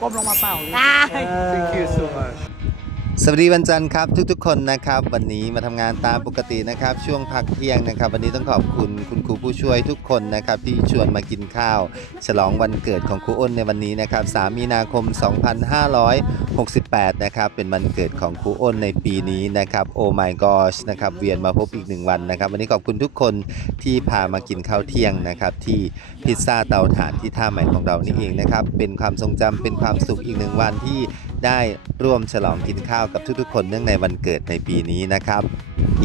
ก้มลงมาเปล่า ได้ Thank you so much ส วัสดีวันจันทร์ครับทุกๆ คนนะครับ วันนี้มาทำงานตามปกตินะครับ ช่วงพักเที่ยงนะครับ วันนี้ต้องขอบคุณคุณครูผู้ช่วยทุกคนนะครับ ที่ชวนมากินข้าว ฉลองวันเกิดของครูอ้นในวันนี้นะครับ 3 มีนาคม 2568 นะครับเป็นวันเกิดของครูอ้นในปีนี้นะครับโอ้ my gosh นะครับเวียนมาพบอีกหนึ่งวันนะครับ วันนี้ขอบคุณทุกคนที่พามากินข้าวเที่ยงนะครับ ที่พิซซ่าเตาถ่านที่ท่าใหม่ของเรานี่เองนะครับเป็นความทรงจำเป็นความสุขอีกหนึ่งวันที่ ได้ร่วมฉลองกินข้าวกับทุกๆ คนเนื่องในวันเกิดในปีนี้นะครับ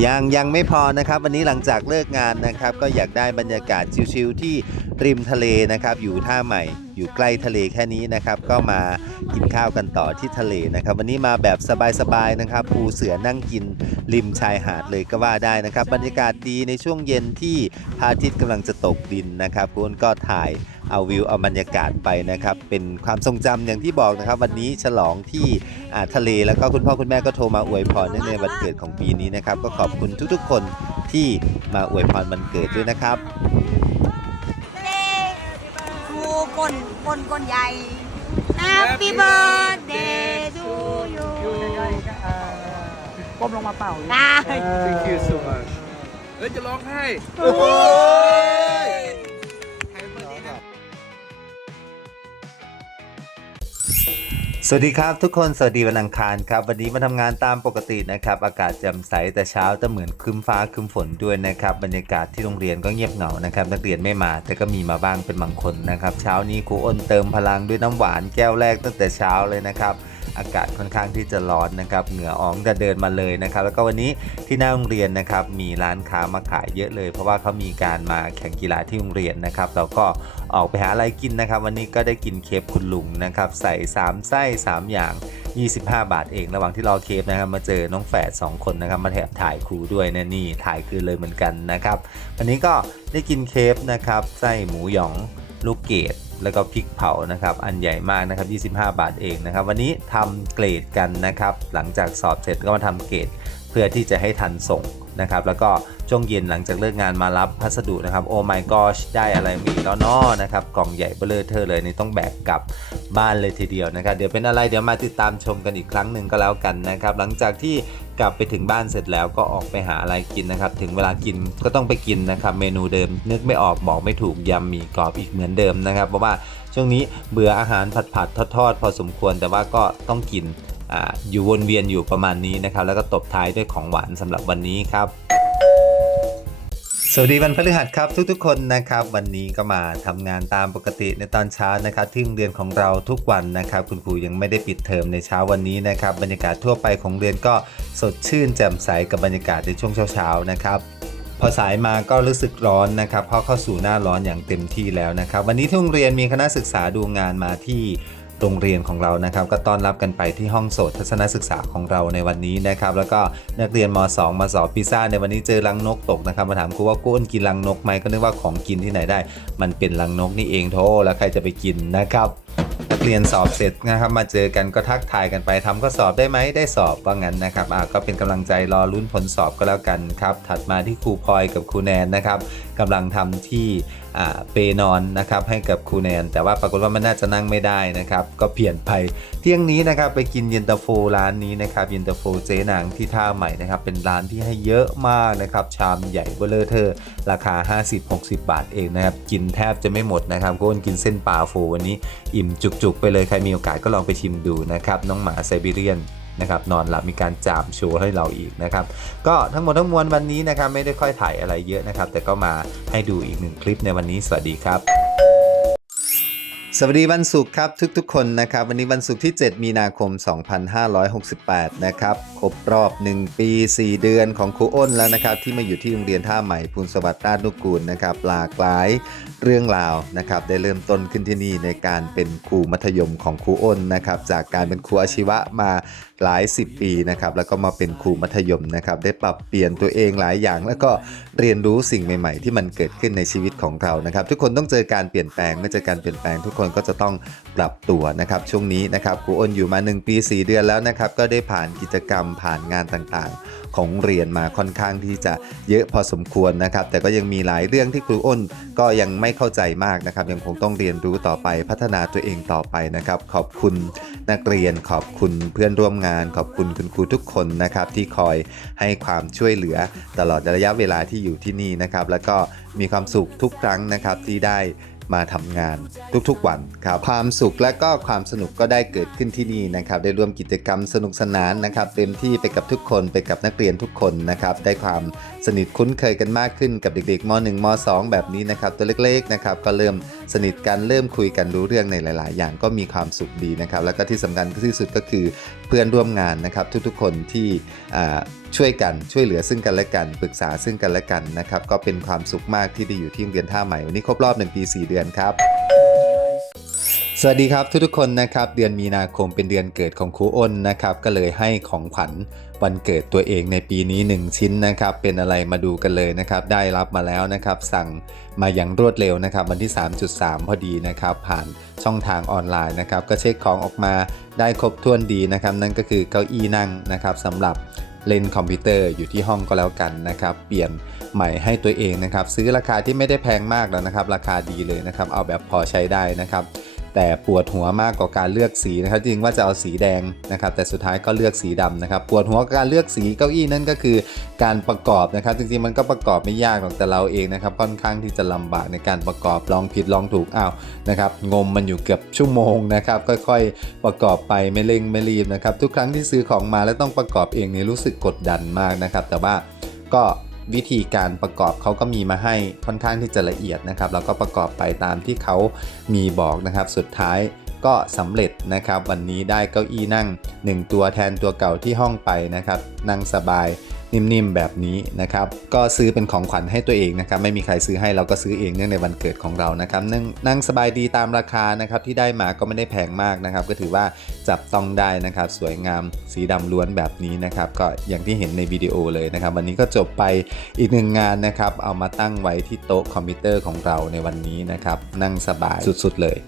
ยังยังไม่พอนะครับ วันนี้หลังจากเลิกงานนะครับ ก็อยากได้บรรยากาศชิลๆที่ริมทะเลนะครับ อยู่ท่าใหม่ อยู่ใกล้ทะเลแค่นี้นะครับ ก็มากินข้าวกันต่อที่ทะเลนะครับ วันนี้มาแบบสบายๆนะครับปูเสือนั่งกินริมชายหาดเลยก็ว่าได้นะครับ บรรยากาศดีในช่วงเย็นที่พระอาทิตย์กำลังจะตกดินนะครับคุณก็ถ่ายเอาวิวเอาบรรยากาศไปนะครับ เป็นความทรงจำอย่างที่บอกนะครับ วันนี้ฉลองที่ทะเลแล้วก็คุณพ่อคุณแม่ก็โทรมาอวยพรในวันเกิดของปีนี้นะครับ ก็ขอบคุณทุกๆคนที่มาอวยพรวันเกิดด้วยนะครับ กลกลกลใหญ่ Happy birthday to you ก้มลงมาเปล่า ได้ Thank you so much เอ้ยจะร้องไห้ส วัสดีครับทุกคนสวัสดีวันอังคารครับ วันนี้มาทำงานตามปกตินะครับ อากาศแจ่มใสแต่เช้าแต่เหมือนครึ้มฟ้าครึ้มฝนด้วยนะครับ บรรยากาศที่โรงเรียนก็เงียบเหงานะครับนักเรียนไม่มาแต่ก็มีมาบ้างเป็นบางคนนะครับ เช้านี้ครูอ้นเติมพลังด้วยน้ำหวานแก้วแรกตั้งแต่เช้าเลยนะครับ อากาศค่อนข้างที่จะร้อนนะครับเหงื่อออกจะเดินมาเลยนะครับ แล้วก็วันนี้ที่หน้าโรงเรียนนะครับมีร้านค้ามาขายเยอะเลย เพราะว่าเขามีการมาแข่งกีฬาที่โรงเรียนนะครับเราก็ออกไปหาอะไรกินนะครับ วันนี้ก็ได้กินเคฟคุณลุงนะครับใส่ 3 ไส้ 3 อย่าง 25 บาทเอง ระหว่างที่รอเคฟนะครับมาเจอน้องแฝด2คนนะครับมาแถบถ่ายครูด้วยนะนี่ถ่ายคืนเลยเหมือนกันนะครับวันนี้ก็ได้กินเคฟนะครับไส้หมูหยอง ลูกเกดแล้วก็พริกเผานะครับอันใหญ่มากนะครับ 25 บาทเองนะครับ วันนี้ทำเกรดกันนะครับ หลังจากสอบเสร็จก็มาทำเกรดเพื่อที่จะให้ทันส่งนะครับ แล้วก็ช่วงเย็นหลังจากเลิกงานมารับพัสดุนะครับโอ้ my gosh ได้อะไรมีแล้วนาะนะครับกล่องใหญ่เบ้อเลอเทอร์เลยนี่ต้องแบกกลับบ้านเลยทีเดียวนะครับ เดี๋ยวเป็นอะไรเดี๋ยวมาติดตามชมกันอีกครั้งหนึ่งก็แล้วกันนะครับ หลังจากที่ กลับไปถึงบ้านเสร็จแล้วก็ออกไปหาอะไรกินนะครับ ถึงเวลากินก็ต้องไปกินนะครับเมนูเดิม นึกไม่ออกบอกไม่ถูกยำหมี่กรอบอีกเหมือนเดิมนะครับ เพราะว่าช่วงนี้เบื่ออาหารผัดผัดทอดทอดๆพอสมควรแต่ว่าก็ต้องกินออยู่วนเวียนอยู่ประมาณนี้นะครับ แล้วก็ตบท้ายด้วยของหวานสำหรับวันนี้ครับ สวัสดีวันพฤหัสครับทุกๆคนนะครับวันนี้ก็มาทำงานตามปกติในตอนเช้านะครับที่โรงเรียนของเราทุกวันนะครับ คุณครูยังไม่ได้ปิดเทอมในเช้าวันนี้นะครับบรรยากาศทั่วไปของเรียนก็สดชื่นแจ่มใสกับบรรยากาศในช่วงเช้าๆนะครับพอสายมาก็รู้สึกร้อนนะครับเพราะเข้าสู่หน้าร้อนอย่างเต็มที่แล้วนะครับ วันนี้ที่โรงเรียนมีคณะศึกษาดูงานมาที่ โรงเรียนของเรานะครับ ก็ต้อนรับกันไปที่ห้องโสดทัศนศึกษาของเราในวันนี้นะครับ แล้วก็นักเรียนม 2 มาสอบพิซซ่าในวันนี้เจอรังนกตกนะครับมาถามครูว่ากุ้นกินรังนกไหมก็นึกว่าของกินที่ไหนได้ มันเป็นรังนกนี่เองโทแล้วใครจะไปกินนะครับ เรียนสอบเสร็จนะครับ มาเจอกันก็ทักทายกันไปทำก็สอบได้ไหมได้สอบว่างั้นนะครับอ่าก็เป็นกำลังใจรอลุ้นผลสอบก็แล้วกันครับถัดมาที่ครูพลอยกับครูแนนนะครับกำลังทำที่อ่าเปนอนนะครับให้กับครูแนน แต่ว่าปรากฏว่ามันน่าจะนั่งไม่ได้นะครับก็เปลี่ยนไปเที่ยงนี้นะครับไปกินเย็นตาโฟร้านนี้นะครับเย็นตาโฟเจ๊นางที่ท่าใหม่นะครับเป็นร้านที่ให้เยอะมากนะครับชามใหญ่เบลเลอร์เทอร์ราคา 50-60 บาทเองนะครับกินแทบจะไม่หมดนะครับก็กินเส้นปลาโฟวันนี้อิ่มจุกๆไปเลยใครมีโอกาสก็ลองไปชิมดูนะครับ น้องหมาไซบีเรียนนะครับนอนหลับมีการจามโชว์ให้เราอีกนะครับก็ทั้งหมดทั้งมวลวันนี้นะครับไม่ได้ค่อยถ่ายอะไรเยอะนะครับ แต่ก็มาให้ดูอีกหนึ่งคลิปในวันนี้สวัสดีครับ สวัสดีวันศุกร์ครับทุกๆ คนนะครับวันนี้วันศุกร์ที่ 7 มีนาคม 2568 นะครับครบรอบ 1 ปี 4 เดือนของครูอ้นแล้วนะครับที่มาอยู่ที่โรงเรียนท่าใหม่พูนสวัสดิ์ราชนุกูลนะครับหลากหลายเรื่องราวนะครับได้เริ่มต้นขึ้นที่นี่ในการเป็นครูมัธยมของครูอ้นนะครับจากการเป็นครูอาชีวะมา หลาย 10 ปีนะครับแล้วก็มาเป็นครูมัธยมนะครับได้ปรับเปลี่ยนตัวเองหลายอย่าง แล้วก็เรียนรู้สิ่งใหม่ ๆ ที่มันเกิดขึ้นในชีวิตของเรานะครับ ทุกคนต้องเจอการเปลี่ยนแปลงเมื่อเจอการเปลี่ยนแปลงทุกคนก็จะต้องปรับตัวนะครับช่วงนี้นะครับครูอ้นอยู่มา 1 ปี 4 เดือนแล้วนะครับก็ได้ผ่านกิจกรรมผ่านงานต่างๆ ของเรียนมาค่อนข้างที่จะเยอะพอสมควรนะครับแต่ก็ยังมีหลายเรื่องที่ครูอ้นก็ยังไม่เข้าใจมากนะครับยังคงต้องเรียนรู้ต่อไปพัฒนาตัวเองต่อไปนะครับขอบคุณนักเรียนขอบคุณเพื่อนร่วมงานขอบคุณคุณครูทุกคนนะครับที่คอยให้ความช่วยเหลือตลอดระยะเวลาที่อยู่ที่นี่นะครับ แล้วก็มีความสุขทุกครั้งนะครับที่ได้ มาทำงานทุกๆวันครับความสุขและก็ความสนุกก็ได้เกิดขึ้นที่นี่นะครับได้ร่วมกิจกรรมสนุกสนานนะครับเต็มที่ไปกับทุกคนไปกับนักเรียนทุกคนนะครับได้ความสนิทคุ้นเคยกันมากขึ้นกับเด็กๆม .1 ม .2 แบบนี้นะครับตัวเล็กๆนะครับก็เริ่มสนิทกันเริ่มคุยกันรู้เรื่องในหลาย ๆ อย่างก็มีความสุขดีนะครับแล้วก็ที่สำคัญที่สุดก็คือเพื่อนร่วมงานนะครับทุกๆคนที่อ่า ช่วยกันช่วยเหลือซึ่งกันและกันปรึกษาซึ่งกันและกันนะครับก็เป็นความสุขมากที่ได้อยู่ที่โรงเรียนท่าใหม่วันนี้ครบรอบ 1 ปี 4 เดือนครับสวัสดีครับทุกๆคนนะครับเดือนมีนาคมเป็นเดือนเกิดของครูอ้นนะครับก็เลยให้ของขวัญวันเกิดตัวเองในปีนี้ 1 ชิ้นนะครับเป็นอะไรมาดูกันเลยนะครับได้รับมาแล้วนะครับสั่งมาอย่างรวดเร็วนะครับวันที่ 3.3 พอดีนะครับผ่านช่องทางออนไลน์นะครับก็เช็คของออกมาได้ครบถ้วนดีนะครับนั่นก็คือเก้าอี้นั่งนะครับสำหรับ เล่นคอมพิวเตอร์อยู่ที่ห้องก็แล้วกันนะครับ เปลี่ยนใหม่ให้ตัวเองนะครับ ซื้อราคาที่ไม่ได้แพงมากแล้วนะครับ ราคาดีเลยนะครับ เอาแบบพอใช้ได้นะครับ แต่ปวดหัวมากกว่าการเลือกสีนะครับ จริงว่าจะเอาสีแดงนะครับ แต่สุดท้ายก็เลือกสีดำนะครับ ปวดหัวการเลือกสีเก้าอี้นั่นก็คือการประกอบนะครับ จริงๆมันก็ประกอบไม่ยากหรอกแต่เราเองนะครับ ค่อนข้างที่จะลำบากในการประกอบลองผิดลองถูกอ้าวนะครับงมมันอยู่เกือบชั่วโมงนะครับ ค่อยๆ ประกอบไปไม่เร่งไม่รีบนะครับ ทุกครั้งที่ซื้อของมาแล้วต้องประกอบเองนี่รู้สึกกดดันมากนะครับ แต่ว่าก็ วิธีการประกอบเขาก็มีมาให้ค่อนข้างที่จะละเอียดนะครับ แล้วก็ประกอบไปตามที่เขามีบอกนะครับ สุดท้ายก็สำเร็จนะครับ วันนี้ได้เก้าอี้นั่ง 1 ตัวแทนตัวเก่าที่ห้องไปนะครับ นั่งสบาย นิ่มๆแบบนี้นะครับ ก็ซื้อเป็นของขวัญให้ตัวเองนะครับ ไม่มีใครซื้อให้เราก็ซื้อเองเนื่องในวันเกิดของเรานะครับนั่งนั่งสบายดีตามราคานะครับที่ได้มาก็ไม่ได้แพงมากนะครับ ก็ถือว่าจับต้องได้นะครับ สวยงามสีดำล้วนแบบนี้นะครับ ก็อย่างที่เห็นในวิดีโอเลยนะครับ วันนี้ก็จบไปอีกหนึ่งงานนะครับ เอามาตั้งไว้ที่โต๊ะคอมพิวเตอร์ของเราในวันนี้นะครับ นั่งสบายสุดๆเลย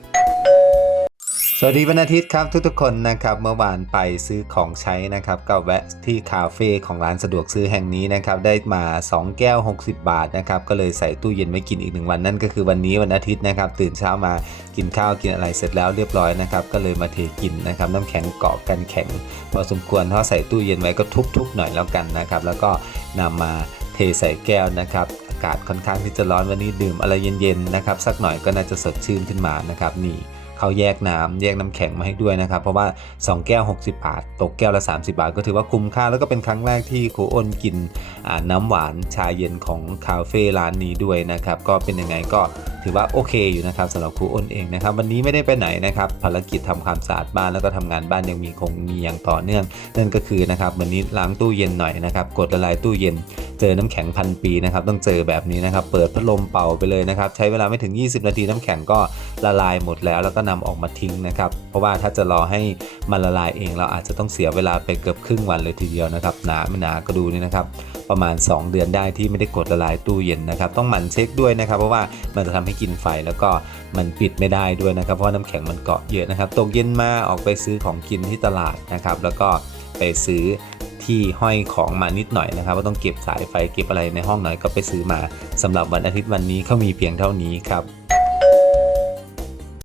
สวัสดีวันอาทิตย์ครับทุกๆคนนะครับเมื่อวานไปซื้อของใช้นะครับก็แวะที่คาเฟ่ของร้านสะดวกซื้อแห่งนี้นะครับได้มา 2 แก้ว 60 บาทนะครับก็เลยใส่ตู้เย็นไว้กินอีกหนึ่งวันนั่นก็คือวันนี้วันอาทิตย์นะครับตื่นเช้ามากินข้าวกินอะไรเสร็จแล้วเรียบร้อยนะครับก็เลยมาเทกินนะครับน้ำแข็งเกาะกันแข็งพอสมควรถ้าะใส่ตู้เย็นไว้ก็ทุบๆหน่อยแล้วกันนะครับแล้วก็นำมาเทใส่แก้วนะครับอากาศค่อนข้างที่จะร้อนวันนี้ดื่มอะไรเย็นๆนะครับสักหน่อยก็น่าจะสดชื่นขึ้นมานะครับนี่ เขาแยกน้ำแยกน้ำแข็งมาให้ด้วยนะครับ เพราะว่า 2 แก้ว 60 บาท ตกแก้วละ 30 บาท ก็ถือว่าคุ้มค่าแล้วก็เป็นครั้งแรกที่ครูอ้นกินน้ำหวานชาเย็นของคาเฟ่ร้านนี้ด้วยนะครับ ก็เป็นยังไงก็ถือว่าโอเคอยู่นะครับสำหรับครูอ้นเองนะครับ วันนี้ไม่ได้ไปไหนนะครับภารกิจทำความสะอาดบ้านแล้วก็ทำงานบ้านยังมีคงมีอย่างต่อเนื่อง นั่นก็คือนะครับวันนี้ล้างตู้เย็นหน่อยนะครับกดละลายตู้เย็น เจอน้ำแข็งพันปีนะครับต้องเจอแบบนี้นะครับเปิดพัดลมเป่าไปเลยนะครับใช้เวลาไม่ถึง 20 นาทีน้ำแข็งก็ละลายหมดแล้ว แล้วก็นำออกมาทิ้งนะครับเพราะว่าถ้าจะรอให้มันละลายเองเราอาจจะต้องเสียเวลาไปเกือบครึ่งวันเลยทีเดียวนะครับหนาไม่หนาก็ดูนี่นะครับประมาณ 2 เดือนได้ที่ไม่ได้กดละลายตู้เย็นนะครับต้องหมั่นเช็คด้วยนะครับ เพราะว่ามันจะทำให้กินไฟแล้วก็มันปิดไม่ได้ด้วยนะครับเพราะน้ำแข็งมันเกาะเยอะนะครับตกเย็นมาออกไปซื้อของกินที่ตลาดนะครับแล้วก็ไปซื้อ ที่ห้อยของมานิดหน่อยนะครับ ว่าต้องเก็บสายไฟเก็บอะไรในห้องหน่อยก็ไปซื้อมาสำหรับวันอาทิตย์วันนี้เขามีเพียงเท่านี้ครับ